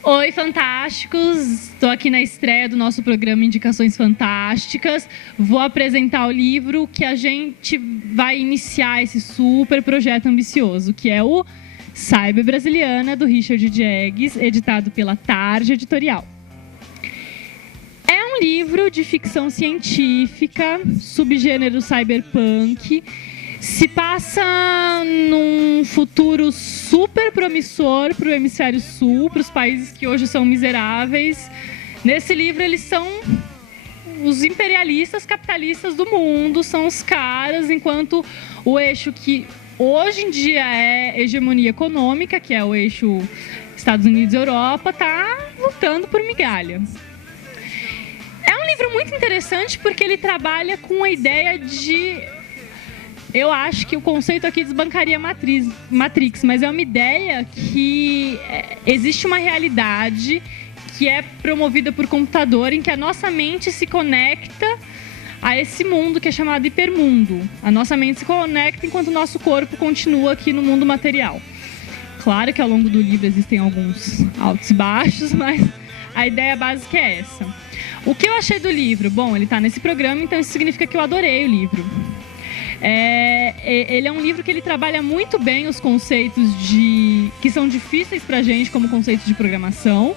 Oi, fantásticos! Estou aqui na estreia do nosso programa Indicações Fantásticas. Vou apresentar o livro que a gente vai iniciar esse super projeto ambicioso, que é o Cyber Brasiliana, do Richard Diegues, editado pela Tarde Editorial. É um livro de ficção científica, subgênero cyberpunk. Se passa num futuro super promissor para o hemisfério sul, para os países que hoje são miseráveis. Nesse livro, eles são os imperialistas capitalistas do mundo, são os caras, enquanto o eixo que hoje em dia é hegemonia econômica, que é o eixo Estados Unidos e Europa, está lutando por migalha. É um livro muito interessante porque ele trabalha com a ideia de... Eu acho que o conceito aqui desbancaria Matrix, mas é uma ideia que existe uma realidade que é promovida por computador, em que a nossa mente se conecta a esse mundo que é chamado hipermundo. A nossa mente se conecta enquanto o nosso corpo continua aqui no mundo material. Claro que ao longo do livro existem alguns altos e baixos, mas a ideia básica é essa. O que eu achei do livro? Bom, ele está nesse programa, então isso significa que eu adorei o livro. Ele é um livro que ele trabalha muito bem os conceitos que são difíceis pra gente, como conceitos de programação.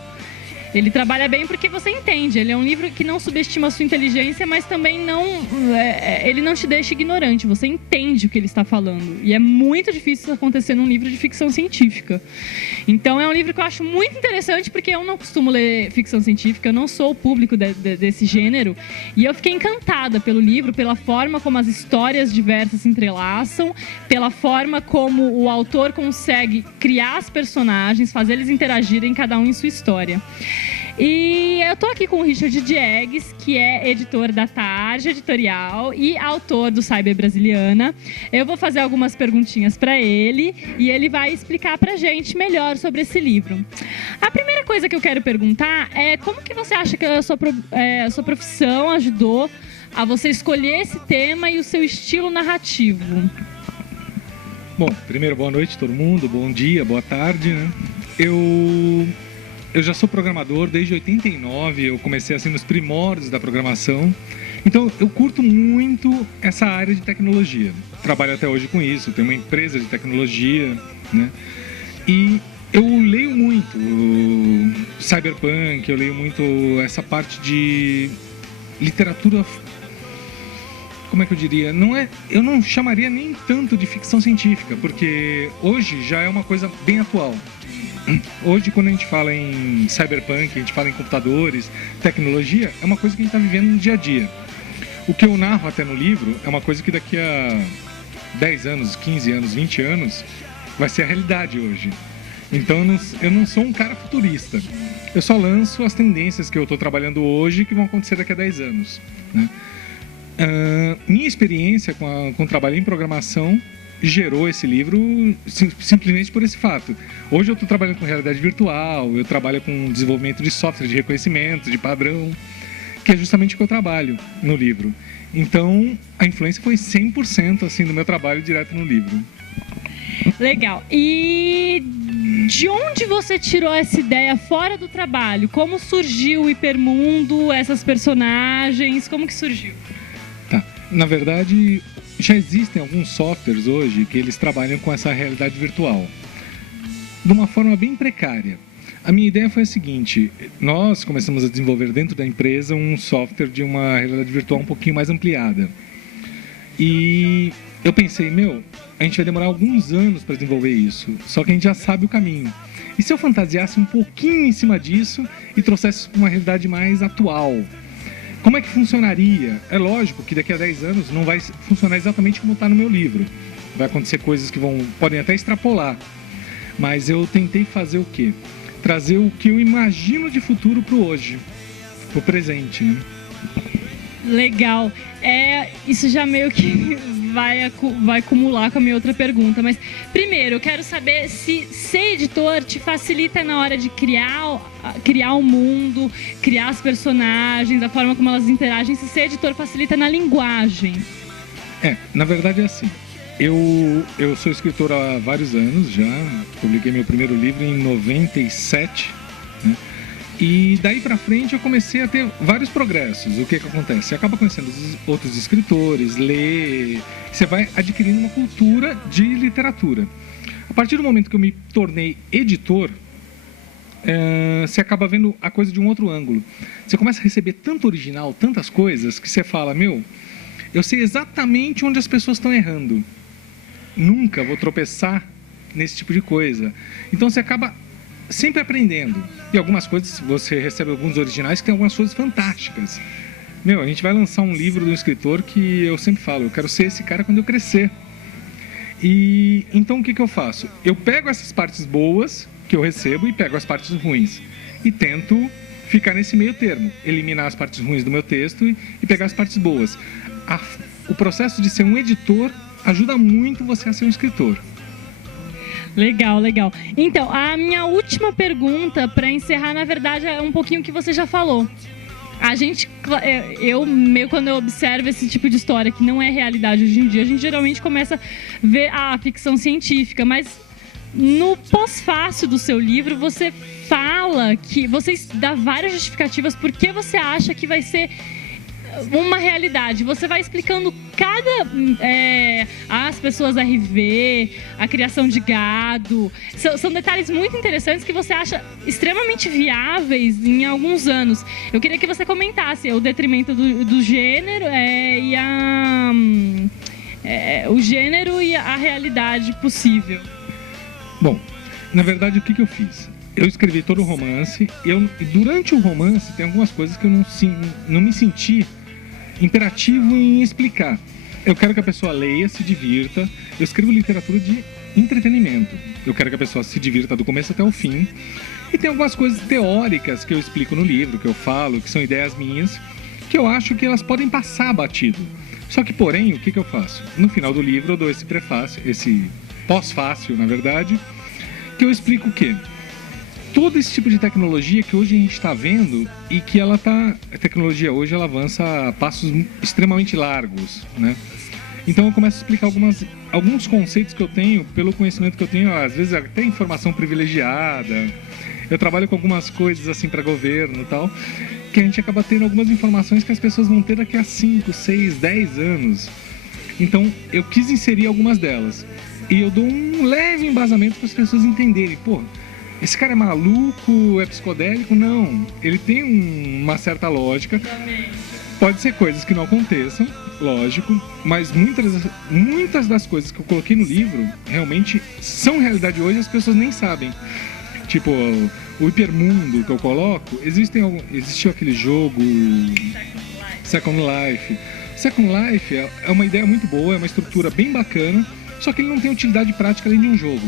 Ele trabalha bem porque você entende. Ele é um livro que não subestima a sua inteligência, mas também ele não te deixa ignorante. Você entende o que ele está falando. E é muito difícil isso acontecer num livro de ficção científica. Então é um livro que eu acho muito interessante, porque eu não costumo ler ficção científica, eu não sou o público desse gênero. E eu fiquei encantada pelo livro, pela forma como as histórias diversas se entrelaçam, pela forma como o autor consegue criar os personagens, fazer eles interagirem, cada um em sua história. E eu tô aqui com o Richard Diegues, que é editor da Tarde Editorial e autor do Cyber Brasiliana. Eu vou fazer algumas perguntinhas para ele e ele vai explicar pra gente melhor sobre esse livro. A primeira coisa que eu quero perguntar é como que você acha que a sua profissão ajudou a você escolher esse tema e o seu estilo narrativo? Bom, primeiro, boa noite todo mundo, bom dia, boa tarde, né? Eu já sou programador desde 89, eu comecei assim nos primórdios da programação. Então eu curto muito essa área de tecnologia. Trabalho até hoje com isso, tenho uma empresa de tecnologia, né? E eu leio muito cyberpunk, eu leio muito essa parte de literatura, como é que eu diria? Eu não chamaria nem tanto de ficção científica, porque hoje já é uma coisa bem atual. Hoje, quando a gente fala em cyberpunk, a gente fala em computadores, tecnologia, é uma coisa que a gente está vivendo no dia a dia. O que eu narro até no livro é uma coisa que daqui a 10 anos, 15 anos, 20 anos, vai ser a realidade hoje. Então eu não sou um cara futurista. Eu só lanço as tendências que eu estou trabalhando hoje que vão acontecer daqui a 10 anos, né? Minha experiência com o trabalho em programação gerou esse livro simplesmente por esse fato. Hoje eu estou trabalhando com realidade virtual, eu trabalho com desenvolvimento de software de reconhecimento, de padrão, que é justamente o que eu trabalho no livro. Então, a influência foi 100% assim, do meu trabalho direto no livro. Legal. E de onde você tirou essa ideia fora do trabalho? Como surgiu o hipermundo, essas personagens? Como que surgiu? Tá. Na verdade, já existem alguns softwares hoje que eles trabalham com essa realidade virtual de uma forma bem precária. A minha ideia foi a seguinte: nós começamos a desenvolver dentro da empresa um software de uma realidade virtual um pouquinho mais ampliada. E eu pensei, a gente vai demorar alguns anos para desenvolver isso, só que a gente já sabe o caminho. E se eu fantasiasse um pouquinho em cima disso e trouxesse uma realidade mais atual? Como é que funcionaria? É lógico que daqui a 10 anos não vai funcionar exatamente como está no meu livro. Vai acontecer coisas que podem até extrapolar. Mas eu tentei fazer o quê? Trazer o que eu imagino de futuro para o hoje, para o presente, né? Legal. Isso já meio que vai acumular com a minha outra pergunta. Mas, primeiro, eu quero saber se ser editor te facilita na hora de criar um mundo, criar os personagens, a forma como elas interagem, se ser editor facilita na linguagem. Na verdade é assim. Eu sou escritor há vários anos já, publiquei meu primeiro livro em 97, né? E daí para frente eu comecei a ter vários progressos. O que acontece? Você acaba conhecendo outros escritores, lê, você vai adquirindo uma cultura de literatura. A partir do momento que eu me tornei editor, você acaba vendo a coisa de um outro ângulo. Você começa a receber tanto original, tantas coisas, que você fala, meu, eu sei exatamente onde as pessoas estão errando. Nunca vou tropeçar nesse tipo de coisa. Então você acaba sempre aprendendo. E algumas coisas, você recebe alguns originais que tem algumas coisas fantásticas. Meu, a gente vai lançar um livro de um escritor que eu sempre falo, eu quero ser esse cara quando eu crescer. E então o que eu faço? Eu pego essas partes boas que eu recebo e pego as partes ruins. E tento ficar nesse meio termo. Eliminar as partes ruins do meu texto e pegar as partes boas. O processo de ser um editor ajuda muito você a ser um escritor. Legal, legal. Então, a minha última pergunta, para encerrar, na verdade, é um pouquinho o que você já falou. Quando eu observo esse tipo de história que não é realidade hoje em dia, a gente geralmente começa a ver a ficção científica, mas no pós-fácil do seu livro, você fala que você dá várias justificativas por que você acha que vai ser uma realidade. Você vai explicando as pessoas RV, a criação de gado. São detalhes muito interessantes que você acha extremamente viáveis em alguns anos. Eu queria que você comentasse o detrimento do gênero o gênero e a realidade possível. Bom, na verdade, o que eu fiz? Eu escrevi todo o romance e durante o romance tem algumas coisas que eu não me senti imperativo em explicar. Eu quero que a pessoa leia, se divirta. Eu escrevo literatura de entretenimento. Eu quero que a pessoa se divirta do começo até o fim. E tem algumas coisas teóricas que eu explico no livro, que eu falo, que são ideias minhas, que eu acho que elas podem passar batido. Só que, porém, o que eu faço? No final do livro eu dou esse prefácio, esse pós-fácio, na verdade, que eu explico o quê? Todo esse tipo de tecnologia que hoje a gente está vendo e que a tecnologia hoje ela avança a passos extremamente largos, né? Então eu começo a explicar alguns conceitos que eu tenho, pelo conhecimento que eu tenho, às vezes até informação privilegiada. Eu trabalho com algumas coisas assim para governo e tal, que a gente acaba tendo algumas informações que as pessoas vão ter daqui a 5, 6, 10 anos. Então eu quis inserir algumas delas. E eu dou um leve embasamento para as pessoas entenderem, pô, esse cara é maluco, é psicodélico? Não. Ele tem uma certa lógica. Pode ser coisas que não aconteçam, lógico, mas muitas das coisas que eu coloquei no livro realmente são realidade hoje e as pessoas nem sabem. Tipo, o hipermundo que eu coloco, existiu aquele jogo Second Life. Second Life é uma ideia muito boa, é uma estrutura bem bacana, só que ele não tem utilidade prática além de um jogo.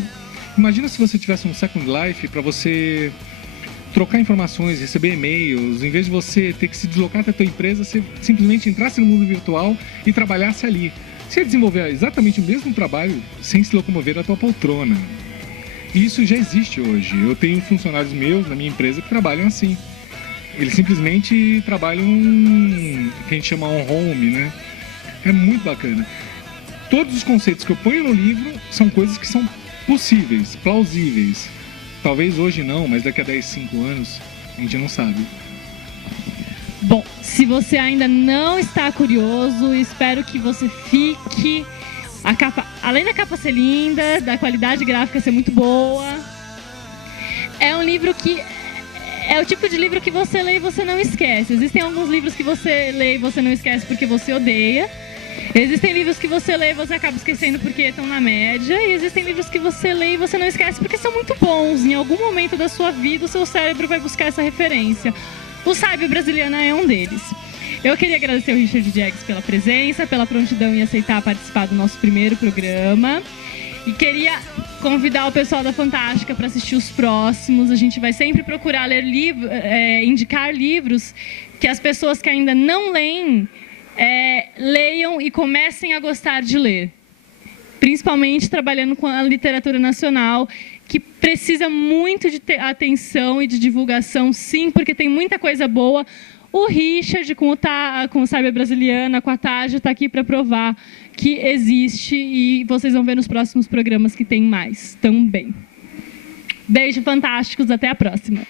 Imagina se você tivesse um Second Life para você trocar informações, receber e-mails, em vez de você ter que se deslocar até a tua empresa, você simplesmente entrasse no mundo virtual e trabalhasse ali. Você ia desenvolver exatamente o mesmo trabalho sem se locomover da tua poltrona. E isso já existe hoje. Eu tenho funcionários meus na minha empresa que trabalham assim. Eles simplesmente trabalham que a gente chama on-home, né? É muito bacana. Todos os conceitos que eu ponho no livro são coisas que são possíveis, plausíveis. Talvez hoje não, mas daqui a 10, 5 anos a gente não sabe. Bom, se você ainda não está curioso, espero que você fique. A capa, além da capa ser linda, da qualidade gráfica ser muito boa, é um livro que é o tipo de livro que você lê e você não esquece. Existem alguns livros que você lê e você não esquece porque você odeia. Existem livros que você lê e você acaba esquecendo porque estão na média. E existem livros que você lê e você não esquece porque são muito bons. Em algum momento da sua vida, o seu cérebro vai buscar essa referência. O Sábio Brasiliana é um deles. Eu queria agradecer ao Richard Diegues pela presença, pela prontidão em aceitar participar do nosso primeiro programa. E queria convidar o pessoal da Fantástica para assistir os próximos. A gente vai sempre procurar ler indicar livros que as pessoas que ainda não leem leiam e comecem a gostar de ler. Principalmente trabalhando com a literatura nacional, que precisa muito de atenção e de divulgação, sim, porque tem muita coisa boa. O Richard, com o Sábia Brasiliana, com a Taja, está aqui para provar que existe e vocês vão ver nos próximos programas que tem mais também. Beijo, fantásticos, até a próxima.